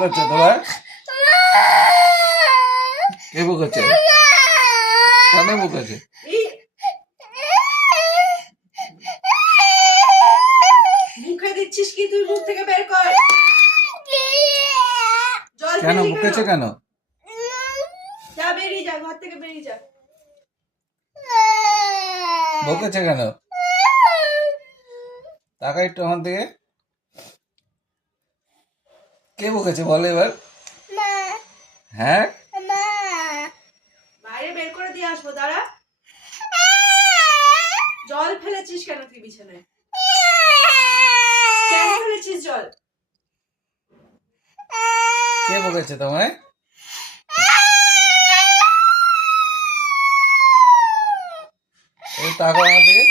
বকেছে তোমার? কে বকেছে? কেন বকেছে? মুখে দিচ্ছিস কি? তুই মুখ থেকে বের কর। জল কেন ফেললি বকেছে কেন? যা বেরিয়ে যা, ঘর থেকে বেরিয়ে যা। বকেছে কেন? টাকা একটু আমার দিকে। কে বকেছে বলো এবার? হ্যাঁ, বাইরে বের করে দিয়ে আসবো, দাঁড়া। জল ফেলেছিস কেন তুই বিছানায়? কেন ফেলেছিস জল? কে বকেছে তোমায়? এই টাকা আমার দিকে।